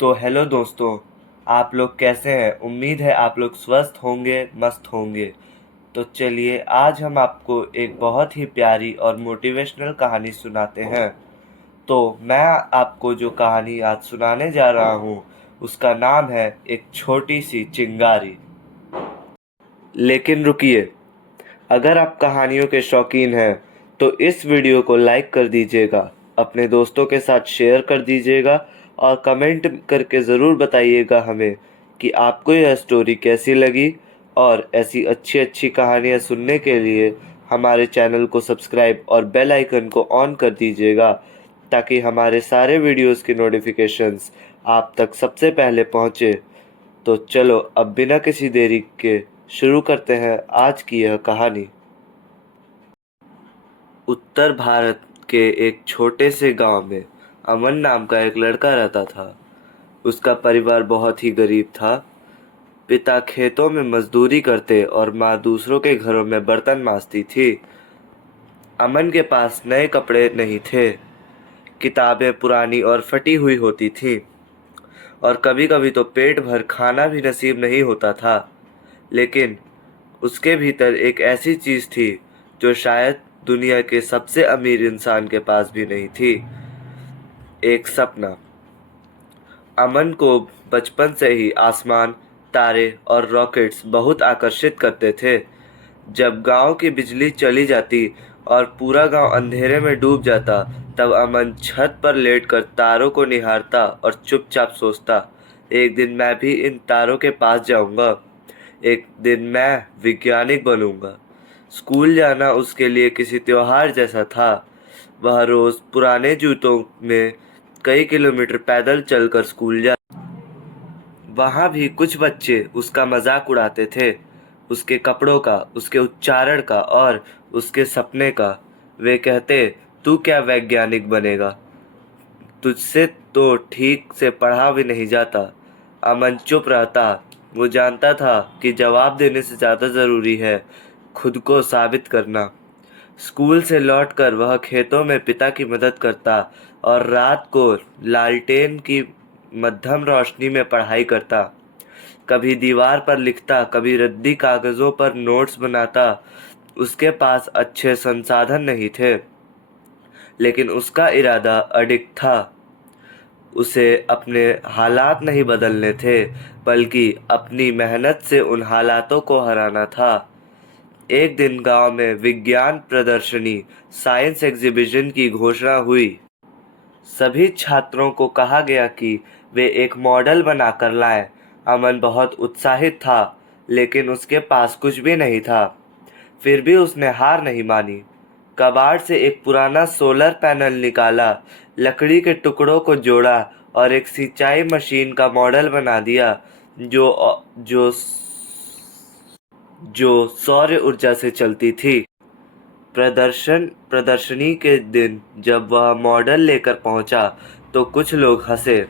तो हेलो दोस्तों, आप लोग कैसे हैं? उम्मीद है आप लोग स्वस्थ होंगे, मस्त होंगे। तो चलिए आज हम आपको एक बहुत ही प्यारी और मोटिवेशनल कहानी सुनाते हैं। तो मैं आपको जो कहानी आज सुनाने जा रहा हूँ उसका नाम है एक छोटी सी चिंगारी। लेकिन रुकिए, अगर आप कहानियों के शौकीन हैं तो इस वीडियो को लाइक कर दीजिएगा, अपने दोस्तों के साथ शेयर कर दीजिएगा और कमेंट करके ज़रूर बताइएगा हमें कि आपको यह स्टोरी कैसी लगी। और ऐसी अच्छी अच्छी कहानियाँ सुनने के लिए हमारे चैनल को सब्सक्राइब और बेल आइकन को ऑन कर दीजिएगा, ताकि हमारे सारे वीडियोस की नोटिफिकेशंस आप तक सबसे पहले पहुँचे। तो चलो अब बिना किसी देरी के शुरू करते हैं आज की यह कहानी। उत्तर भारत के एक छोटे से गांव में अमन नाम का एक लड़का रहता था। उसका परिवार बहुत ही गरीब था। पिता खेतों में मजदूरी करते और माँ दूसरों के घरों में बर्तन मांजती थी। अमन के पास नए कपड़े नहीं थे, किताबें पुरानी और फटी हुई होती थीं, और कभी कभी तो पेट भर खाना भी नसीब नहीं होता था। लेकिन उसके भीतर एक ऐसी चीज थी जो शायद दुनिया के सबसे अमीर इंसान के पास भी नहीं थी। एक सपना। अमन को बचपन से ही आसमान, तारे और रॉकेट्स बहुत आकर्षित करते थे। जब गांव की बिजली चली जाती और पूरा गांव अंधेरे में डूब जाता, तब अमन छत पर लेटकर तारों को निहारता और चुपचाप सोचता, एक दिन मैं भी इन तारों के पास जाऊंगा। एक दिन मैं वैज्ञानिक बनूंगा। स्कूल जाना उसके लिए किसी त्योहार जैसा था। वह रोज पुराने जूतों में कई किलोमीटर पैदल चलकर स्कूल जा। वहाँ भी कुछ बच्चे उसका मजाक उड़ाते थे, उसके कपड़ों का, उसके उच्चारण का और उसके सपने का। वे कहते, तू क्या वैज्ञानिक बनेगा, तुझसे तो ठीक से पढ़ा भी नहीं जाता। अमन चुप रहता। वो जानता था कि जवाब देने से ज़्यादा ज़रूरी है खुद को साबित करना। स्कूल से लौटकर वह खेतों में पिता की मदद करता और रात को लालटेन की मध्यम रोशनी में पढ़ाई करता। कभी दीवार पर लिखता, कभी रद्दी कागजों पर नोट्स बनाता। उसके पास अच्छे संसाधन नहीं थे, लेकिन उसका इरादा अडिग था। उसे अपने हालात नहीं बदलने थे, बल्कि अपनी मेहनत से उन हालातों को हराना था। एक दिन गांव में विज्ञान प्रदर्शनी, साइंस एग्जीबिशन की घोषणा हुई। सभी छात्रों को कहा गया कि वे एक मॉडल बनाकर लाएं। अमन बहुत उत्साहित था, लेकिन उसके पास कुछ भी नहीं था। फिर भी उसने हार नहीं मानी। कबाड़ से एक पुराना सोलर पैनल निकाला, लकड़ी के टुकड़ों को जोड़ा और एक सिंचाई मशीन का मॉडल बना दिया जो जो जो सौर ऊर्जा से चलती थी। प्रदर्शनी के दिन जब वह मॉडल लेकर पहुंचा तो कुछ लोग हंसे,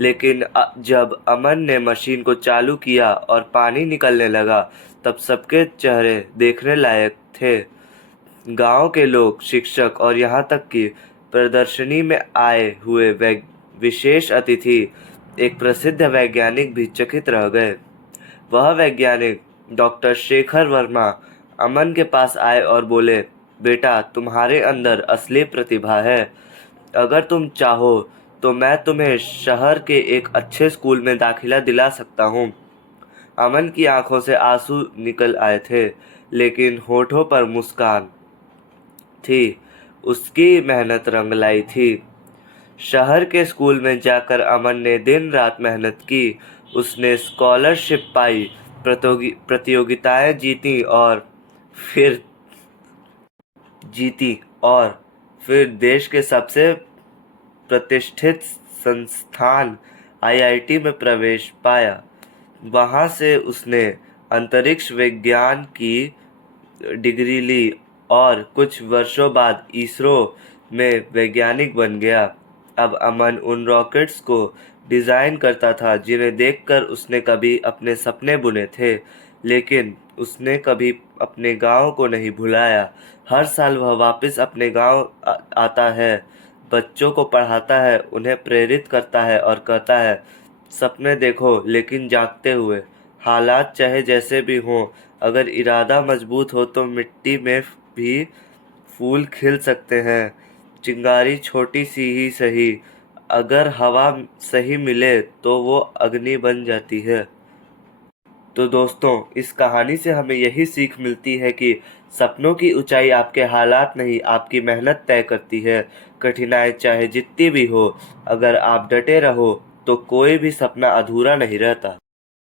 लेकिन जब अमन ने मशीन को चालू किया और पानी निकलने लगा, तब सबके चेहरे देखने लायक थे। गांव के लोग, शिक्षक और यहाँ तक कि प्रदर्शनी में आए हुए विशेष अतिथि, एक प्रसिद्ध वैज्ञानिक भी चकित रह गए। वह वैज्ञानिक डॉक्टर शेखर वर्मा अमन के पास आए और बोले, बेटा, तुम्हारे अंदर असली प्रतिभा है। अगर तुम चाहो तो मैं तुम्हें शहर के एक अच्छे स्कूल में दाखिला दिला सकता हूँ। अमन की आंखों से आंसू निकल आए थे, लेकिन होठों पर मुस्कान थी। उसकी मेहनत रंग लाई थी। शहर के स्कूल में जाकर अमन ने दिन रात मेहनत की। उसने स्कॉलरशिप पाई, प्रतियोगिताएं फिर जीती और फिर देश के सबसे प्रतिष्ठित संस्थान आईआईटी में प्रवेश पाया। वहां से उसने अंतरिक्ष विज्ञान की डिग्री ली और कुछ वर्षों बाद इसरो में वैज्ञानिक बन गया। अब अमन उन रॉकेट्स को डिज़ाइन करता था जिन्हें देखकर उसने कभी अपने सपने बुने थे, लेकिन उसने कभी अपने गांव को नहीं भुलाया। हर साल वह वापस अपने गांव आता है, बच्चों को पढ़ाता है, उन्हें प्रेरित करता है और कहता है, सपने देखो लेकिन जागते हुए। हालात चाहे जैसे भी हों, अगर इरादा मजबूत हो तो मिट्टी में भी फूल खिल सकते हैं। चिंगारी छोटी सी ही सही, अगर हवा सही मिले तो वो अग्नि बन जाती है। तो दोस्तों, इस कहानी से हमें यही सीख मिलती है कि सपनों की ऊंचाई आपके हालात नहीं, आपकी मेहनत तय करती है। कठिनाई चाहे जितनी भी हो, अगर आप डटे रहो तो कोई भी सपना अधूरा नहीं रहता।